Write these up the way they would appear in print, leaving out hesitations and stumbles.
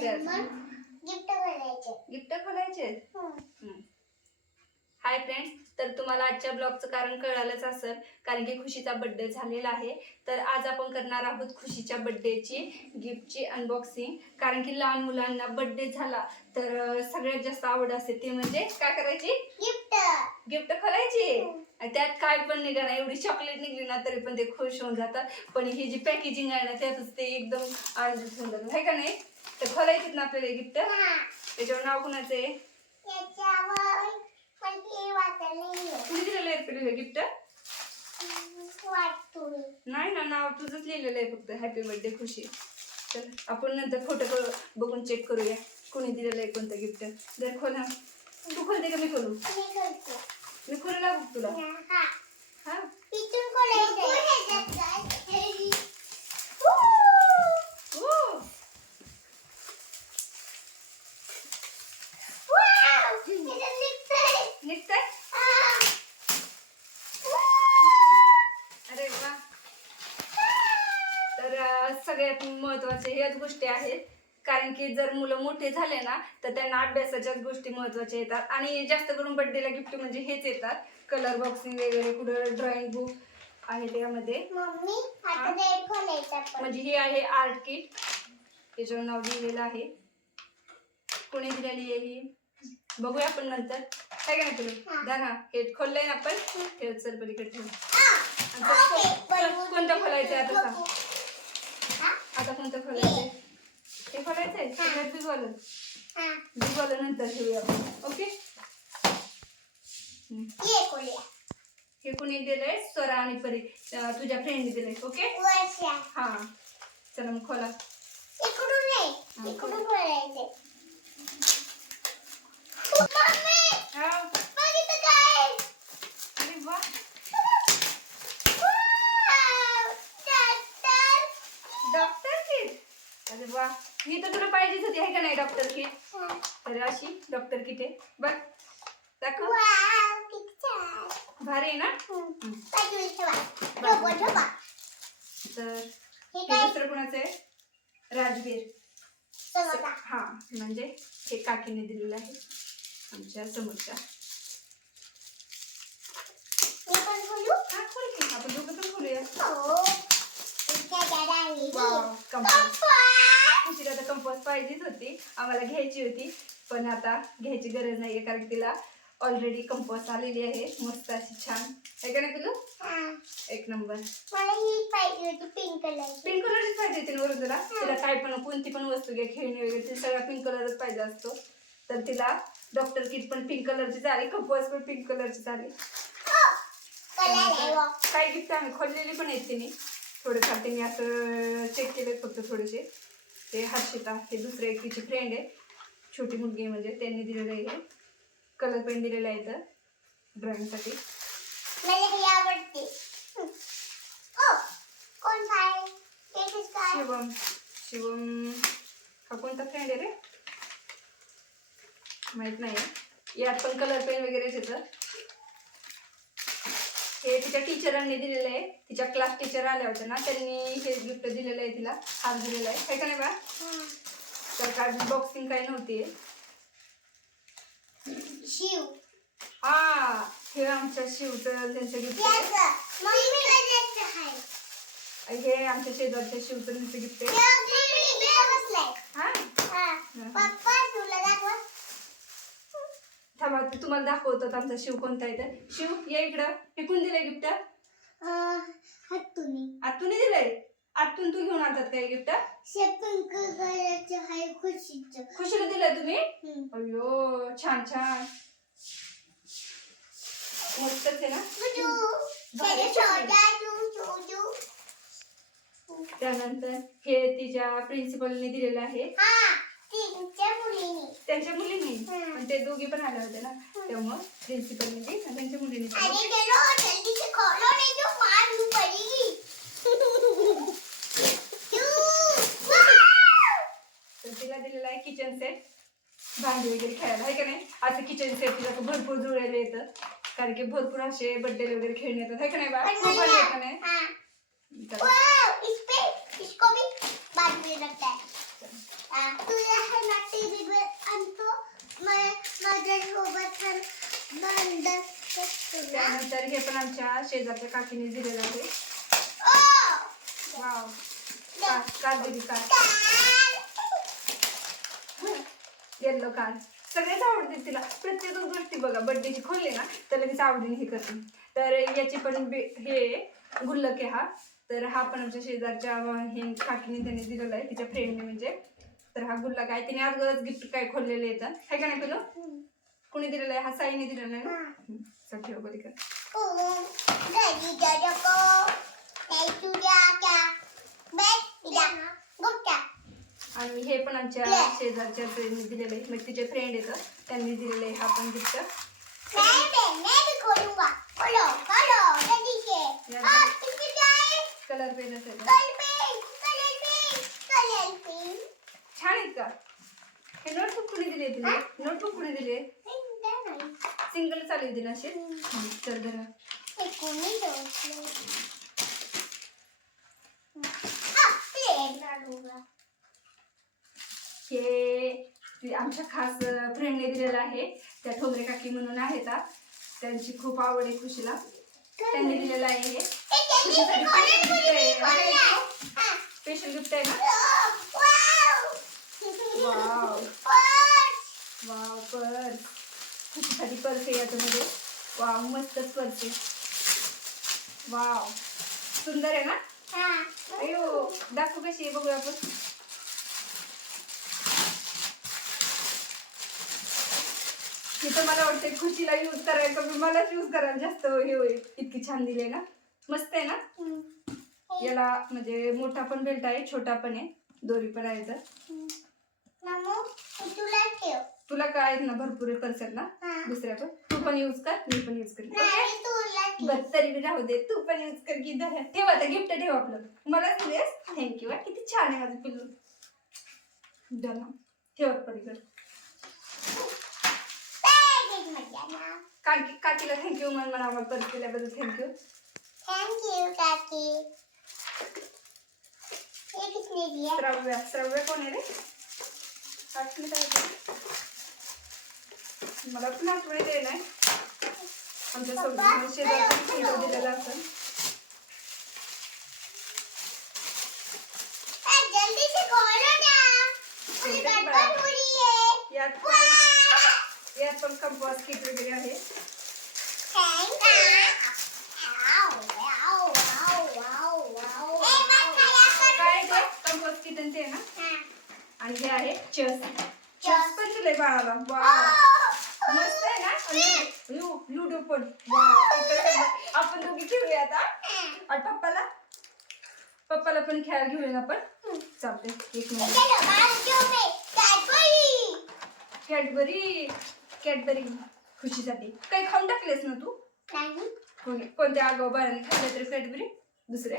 करायचं? Gift खोलायचे. Hi friends, तर तुम्हाला आजच्या ब्लॉगचं कारण कळालंच असेल, कारण की खुशीचा बर्थडे झालेला आहे. तर आज आपण करणार आहोत खुशीच्या बर्थडेची गिफ्टची अनबॉक्सिंग. कारण की लहान मुलांना बर्थडे झाला तर सगळ्यात जास्त आवड असते ते म्हणजे काय करायची? गिफ्ट खोलायची. त्यात काय पण निघाला, एवढी चॉकलेट निघली ना तरी पण ते खुश होऊन जातात. पण ही जी पॅकेजिंग आहे ना त्यातच ते एकदम आनंदित होऊन जातात, है का नाही? तर खोलायचीत ना आपल्याला गिफ्ट. त्याच्यावर नाव कुणाचं आहे? कुणी दिलेलं आहे गिफ्ट? नाही ना, नाव तुझंच लिहिलेलं आहे फक्त, हॅपी बर्थडे खुशी. चल आपण नंतर फोटो बघून चेक करूया कुणी दिलेलं आहे कोणतं गिफ्ट. जर खोला, तू खोलते का मी खोलू? मी खोलू लागू तुला? हा निघतंय. अरे वा. तर सगळ्यात महत्वाचे ह्याच गोष्टी आहेत, कारण की जर मुलं मोठे झाले ना तर त्यांना अभ्यासाच्याच गोष्टी महत्वाच्या येतात. आणि जास्त करून बर्थडेला गिफ्ट म्हणजे हेच येतात, कलर बॉक्सिंग वगैरे, कुठं ड्रॉइंग बुक आहे त्यामध्ये. म्हणजे ही आहे आर्ट किट, त्याच्यावर नाव लिहिलेलं आहे. कोणी दिलेली आहे ही बघूया आपण नंतर, काय काय तुला दादा. हे खोललंय ना आपण, ठेव. चल पलीकडे ठेव. कोणतं खोलायचं आता सांग? आता कोणतं खोलायचंय? हे खोलायचंय सगळ्यात बिगवालं. बिगवालं नंतर ठेवूया आपण. ओके. हे कोणी दिलंय? स्वरा आणि परी, तुझ्या फ्रेंडने दिलंय. ओके. हा चला मग खोला. अरे वा, डॉक्टर किट. अरे वा, ही तर तुला पाहिजेच होती, आहे का नाही डॉक्टर किट? तर अशी डॉक्टर किट आहे बघ, दाखव. भारी आहे ना? तर हे दुसरं कुणाचं आहे? राजवीर. हा म्हणजे हे काकीने दिलेलं आहे आमच्या समोरच्या. आपण दोघं पण खोलूया. कंपास. खुशीला तर कंपास पाहिजेच होती, आम्हाला घ्यायची होती, पण आता घ्यायची गरज नाहीये कारण तिला ऑलरेडी कंपास आलेली आहे मस्त अशी छान, आहे का नाही पिलू? एक नंबर. मला ही पाहिजे होती पिंक कलर. पिंक कलरची पाहिजे होती ना तुला? तिला काय पण कोणती पण वस्तू घ्या, खेळणी वगैरे, ती सगळा पिंक कलरच पाहिजे असतो. तर तिला डॉक्टर किट पण पिंक कलरची झाली, कंपास पण पिंक कलरची झाली. काही गिफ्ट आम्ही खोललेली पण आहेत तिने, थोडेफार तिने असं चेक केले फक्त थोडेसे. ते हर्षिता, हे दुसरे एक तिची फ्रेंड आहे, छोटी मुलगी आहे म्हणजे, त्यांनी दिलेलं आहे. हे कलर पेन दिलेला आहे इथं ड्रॉइंगसाठी. शिवम. शिवम हा कोणता फ्रेंड आहे रे माहित नाही. यात पण कलर पेन वगैरे येतं. हे तिच्या टीचरांनी दिलेलं आहे, तिच्या क्लास टीचर आल्या होत्या ना, त्यांनी हे गिफ्ट दिलेलं आहे तिला, हार दिलेला आहे, का नाही बा? तर काय बॉक्सिंग काही नव्हती. शिव. हा हे आमच्या शिवचं त्यांचं गिफ्ट आहे. हे आमच्या शेजारच्या शिवचं त्यांचं गिफ्ट आहे. थांबा तुम्हाला दाखवतात आमचा शिव कोणता आहे तर. शिव या इकडं. हे कोण दिलंय गिफ्ट? आतून दिलंय. आतून तू घेऊन आणतात काय गिफ्ट? खुशीला दिलंय तुम्ही? अयो छान छान, मस्तच आहे ना. त्यानंतर हे तिच्या प्रिन्सिपलने दिलेलं आहे, त्यांच्या मुलींनी, पण ते दोघी पण आल्या होत्या ना त्यामुळे प्रिन्सिपलने ते त्यांच्या मुलींनी. तर तिला दिलेला आहे किचन सेट, भांडी वगैरे खेळायला, आहे का नाही? असं किचन सेट तिला भरपूर जुळायला येतं, कारण की भरपूर असे बर्थडे वगैरे खेळणे येतात, आहे का नाही बा? खूप आहे का नाही? इसको भी बाद में लगता है। त्यानंतर हे पण आमच्या शेजारच्या काकीने दिलेलं आहे. वाव, कार दिली कार, येल्लो कार. सगळेच आवडते तिला. प्रत्येक गोष्टी बघा बर्थडेची खोलली ना तर लगेच आवडीने हे करते. तर याची पण हे गुल्लक आहे हा. तर हा पण आमच्या शेजारच्या हे काकीने त्यांनी दिलेला आहे, तिच्या फ्रेंडने म्हणजे. तर हा गुल्लक आहे. तिने अगोदरच गिफ्ट काय खोललेले येतात आहे का नाही तुला? कोणी दिलेलं आहे? हा साईने दिलेला आहे ना. चल ठेव कधी कर. आणि हे पण आमच्या शेजारच्या फ्रेंडने दिलेलं आहे, मग तिचे फ्रेंड येतं त्यांनी दिलेलं आहे हा पण गिफ्ट. कलर पेन असेल छान आहेत का? हे नोटबुक कुणी दिले तुला? नोटबुक कुणी दिले? सिंगल चालू दिला असेल. तर जरा हे आमच्या खास फ्रेंडने दिलेलं आहे. त्या ठोंबरे काकी म्हणून आहेत, त्यांची खूप आवड आहे खुशीला. त्यांनी दिलेलं आहे हे स्पेशल गिफ्ट आहे ना. Wow wow, purse. खुशीसाठी पर्स आहे याच्यामध्ये. वाव, मस्तच पर्स आहे. वाव, सुंदर आहे ना. अयो, दाखवू कशी आहे बघूया आपण. हे तर मला वाटतं खुशीला यूज करायला कमी मलाच यूज करायला जास्त हे होईल. इतकी छान दिली आहे ना. मस्त आहे ना. याला म्हणजे मोठा पण बेल्ट आहे, छोटा पण आहे, दोरी पण आहे. तर तुला काय आहेत ना भरपूर पर्स आहेत ना दुसऱ्या पण. तू पण यूज कर, मी पण यूज करेन. बस तरी मी राहू दे, तू पण यूज कर की. ठेव आता गिफ्ट ठेव आपलं. मला दिलेस, थँक्यू. किती छान आहे माझं पिल्लू. ठेव पलीकडे. काकीला थँक्यू म्हण. आम्हाला पर्स दिल्याबद्दल थँक्यू. थँक्यू काकी. श्राव्य कोण आहे रे? मला पण आठवणी दे नाही. आमच्या सोबत शेजारच्या दिलेला असेल. यात पण कंपास किट वगैरे आहे. काय ते कंपास किट ते ना. आणि हे आहे चेस. चेस पण दिलंय बाळाला. वाव, मस्त आहे ना. लुडो पण. आपण दोघी खेळूया आता. आणि पप्पाला पण खेळायला घेऊया आपण. चालते. एक मिनिट. कॅडबरी खुशीसाठी. काही खाऊन टाकलेस ना तू? कोणत्या आगाऊ बाळाने खाल्लं तरी कॅडबरी? दुसऱ्या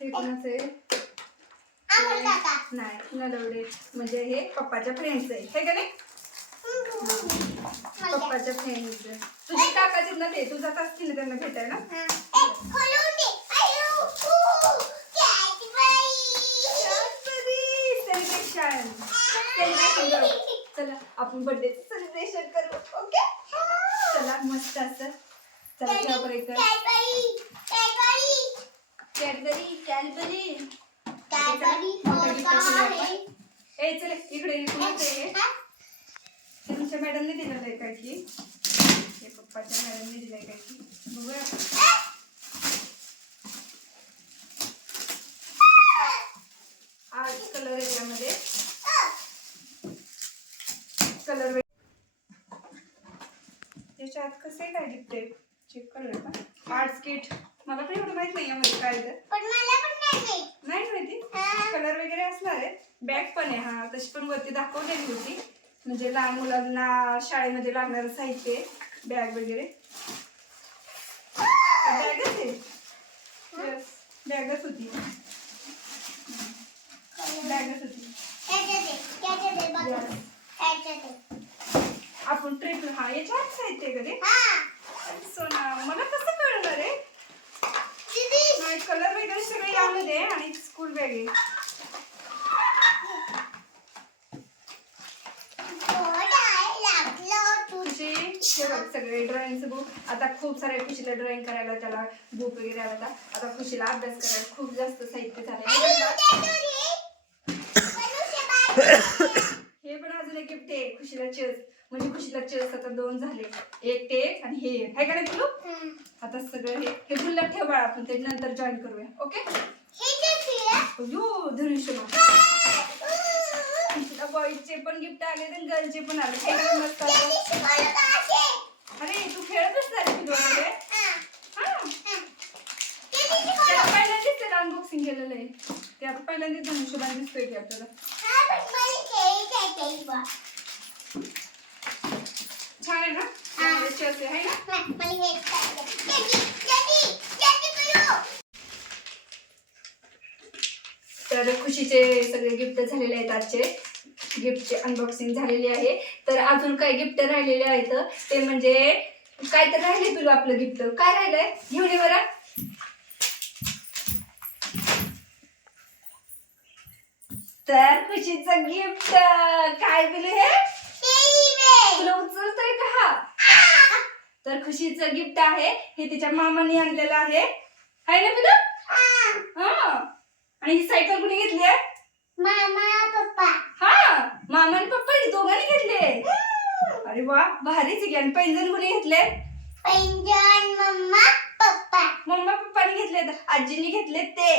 हे कोणाचं आहे? नाही, नलवडे म्हणजे हे पप्पाच्या फ्रेंडचं आहे का नाही. पप्पाच्या फ्रेंडचं. तुझी काकाची ना ते तू जात असतील ना त्यांना भेटायला. सेलिब्रेशन चला आपण बर्थडेचं सेलिब्रेशन करू. ओके, चला मस्त असं. चला ठेवापर्यंत कॅडबरी ए चल इकडे. तुमच्या मॅडमने दिलेलं आहे काय की? हे पप्पाच्या मॅडमने दिलंय काय की? बघूया. आर्ट कलर एरियामध्ये कलर त्याच्या आत कसं आहे काय गिफ्ट आहे चेक करूया का. Art kit. मला पण एवढं माहित नाही यामध्ये काय तर. नाही माहिती. कलर वगैरे असणार आहे. बॅग पण आहे. हा, तशी पण वरती दाखवलेली होती. म्हणजे लहान मुलांना शाळेमध्ये लागणारं साहित्य, बॅग वगैरे. बॅगच आहे. बॅगच होती. आपण ट्रिप. हा, याच्यात साहित्य आहे कधी सोना. मला कसं कळणार आहे? कलर वगैरे सगळे यामध्ये आणि स्कूल बॅग आहे. सगळे ड्रॉइंगचं बुक. आता खूप सारे खुशीला ड्रॉइंग करायला त्याला बुक वगैरे आला. आता खुशीला अभ्यास करायला खूप जास्त साहित्य झालंय. हे पण अजून एक गिफ्ट आहे खुशीला चेस. म्हणजे खुशीला चेस आता 2 झाले. एक टेक आणि हे आहे का नाही तुला. आता सगळं हे गुल्लक ठेव बाळा, आपण ते नंतर जॉईन करूया. ओके. यो धनुष्यबाण. खुशीला बॉईजचे पण गिफ्ट आले आणि गर्लचे पण आले. हे काय मस्त आहे. अरे तू खेळत असणार वगैरे. पहिल्यांदाच त्याला अनबॉक्सिंग केलेलं आहे. ते आता पहिल्यांदाच धनुष्यबाण दिसतोय की आपल्याला. छान आहे ना. चेस आहे ना. तर खुशीचे सगळे गिफ्ट झालेले आहेत. आजचे गिफ्टची अनबॉक्सिंग झालेली आहे. तर अजून काही गिफ्ट राहिलेले आहेत. ते म्हणजे काय तर राहिले तुला आपलं गिफ्ट. काय राहिलंय घेऊन ये बरं. तर खुशीचं गिफ्ट काय दिलं हे तुला उचलतोय का हा. तर खुशीचं गिफ्ट आहे हे तिच्या मामाने आणलेलं आहे ना तुला. हा. आणि ही सायकल कुणी घेतली आहे. मामा पप्पा. हा मामा आणि पप्पा दोघांनी घेतले. अरे वा भारीच आहे. आणि पैंजण कुणी घेतले. पैंजण मम्मा पप्पा. मम्मा पप्पाने घेतले. आजीने घेतले. ते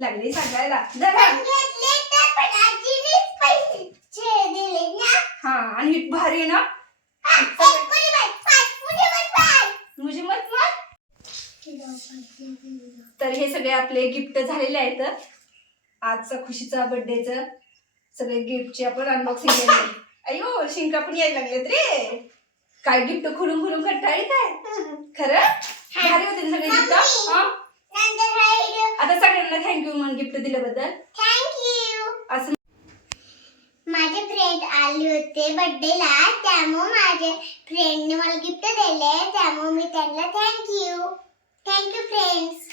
लागले सगळ्याला. घेतले तर पण आजीनेच पैसे दिले ना. हा आणि ही भारी ना. मुझे मत मार. तर हे सगळे आपले गिफ्ट झालेले आहेत. आजचा खुशीचा बर्थडेचं सगळे गिफ्टची आपण अनबॉक्सिंग केली. अयो शिंका पण यायला लागलेत रे. काय गिफ्ट खुलून खुलून कंटाळी काय. खरं भारी होते सगळे गिफ्ट. आता सगळ्यांना थँक्यू म्हणून गिफ्ट दिल्याबद्दल. थँक्यू. असं माझे फ्रेंड आले होते बर्थडेला, त्यामुळे माझे फ्रेंडने मला गिफ्ट दिले, त्यामुळे मी त्यांना थँक्यू फ्रेंड्स.